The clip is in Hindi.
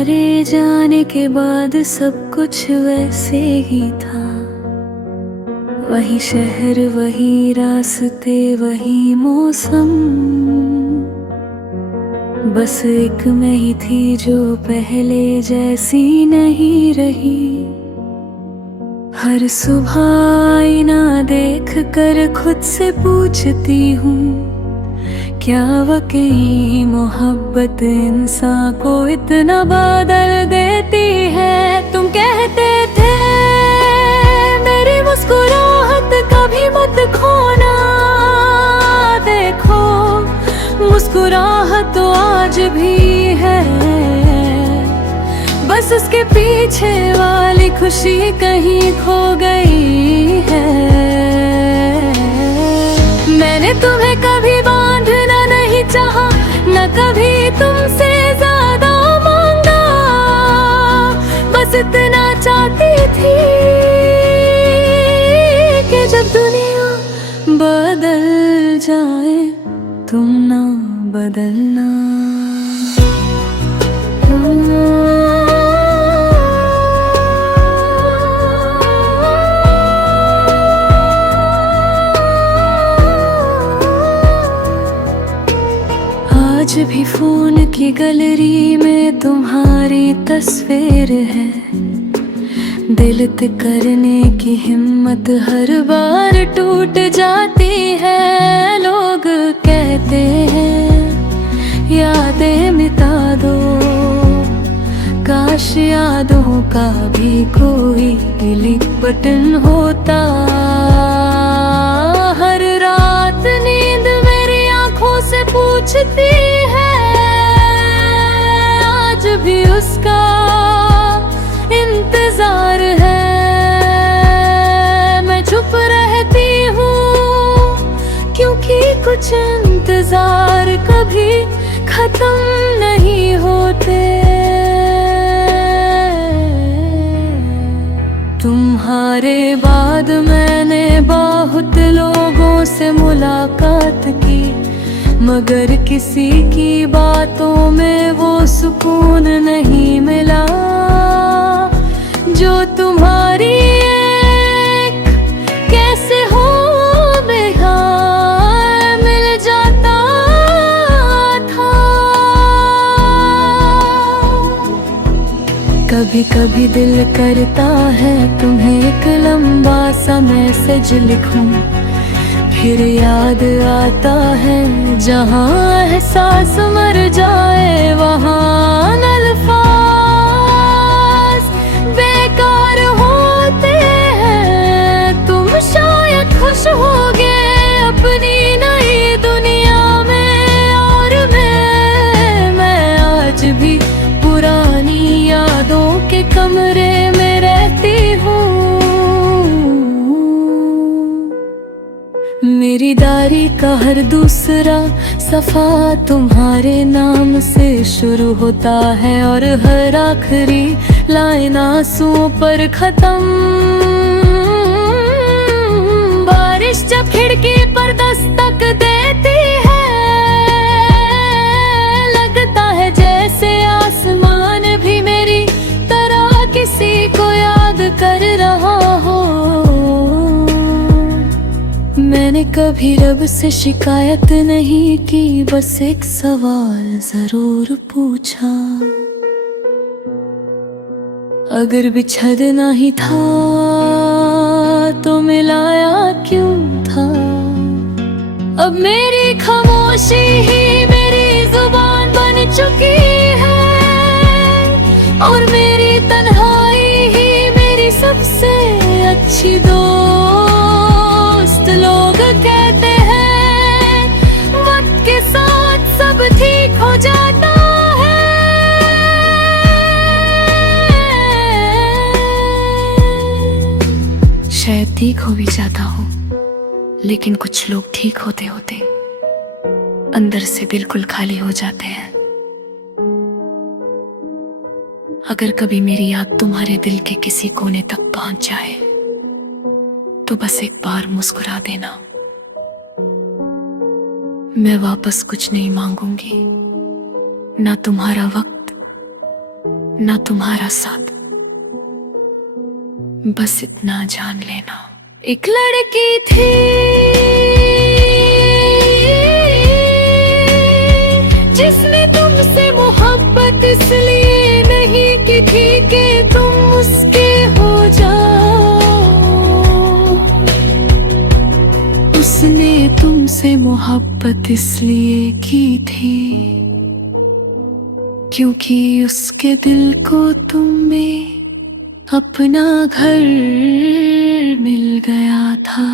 तुम्हारे जाने के बाद सब कुछ वैसे ही था। वही शहर, वही रास्ते, वही मौसम। बस एक मैं ही थी जो पहले जैसी नहीं रही। हर सुबह आईना देख कर खुद से पूछती हूँ, क्या वाकई मोहब्बत इंसान को इतना बदल देती है। तुम कहते थे मेरी मुस्कुराहट कभी मत खोना, देखो मुस्कुराहट तो आज भी है, बस उसके पीछे वाली खुशी कहीं खो गई है। मैंने तुम्हें कभी बांधना नहीं चाहा, न कभी तुमसे ज्यादा मांगा, बस इतना चाहती थी कि जब दुनिया बदल जाए तुम ना बदलना। आज भी फोन की गैलरी में तुम्हारी तस्वीर है। दिल करने की हिम्मत हर बार टूट जाती है। लोग कहते हैं यादें मिटा दो, काश यादों का भी कोई डिलीट बटन होता। हर रात नींद मेरी आंखों से पूछती है, आज भी उसका इंतजार है। मैं चुप रहती हूँ क्योंकि कुछ इंतजार कभी खत्म नहीं होते। तुम्हारे बाद मैंने बहुत लोगों से मुलाकात की, मगर किसी की बातों में वो सुकून नहीं मिला जो तुम्हारी एक कैसे हो बेहाल मिल जाता था। कभी कभी दिल करता है तुम्हें एक लंबा सा मैसेज लिखूं, फिर याद आता है जहाँ एहसास मर जाए वहाँ अल्फाज बेकार होते हैं। तुम शायद खुश होगे अपनी नई दुनिया में, और मैं आज भी पुरानी यादों के कमरे में रहती हूँ। मेरी डायरी का हर दूसरा सफा तुम्हारे नाम से शुरू होता है, और हर आखिरी लाइन आंसुओं पर खत्म। बारिश जब खिड़की पर दस्तक देती है, लगता है जैसे आसमान भी मेरी तरह किसी को याद कर रहा हो। मैंने कभी रब से शिकायत नहीं की, बस एक सवाल जरूर पूछा, अगर बिछड़ना ही था तो मिलाया क्यों था। अब मेरी खामोशी ही मेरी जुबान बन चुकी है, और मेरी तन्हाई ही मेरी सबसे अच्छी दोस्त। लोग कहते हैं वक्त के साथ सब ठीक हो जाता है, शायद ठीक हो भी जाता हो, लेकिन कुछ लोग ठीक होते होते अंदर से बिल्कुल खाली हो जाते हैं। अगर कभी मेरी याद तुम्हारे दिल के किसी कोने तक पहुंच जाए तो बस एक बार मुस्कुरा देना। मैं वापस कुछ नहीं मांगूंगी, ना तुम्हारा वक्त, ना तुम्हारा साथ। बस इतना जान लेना, एक लड़की थी जिसने तुमसे मोहब्बत इसलिए नहीं की थी कि तुम उसके हो जाओ। उसने तुमसे मोहब्बत इसलिए की थी क्योंकि उसके दिल को तुम में अपना घर मिल गया था।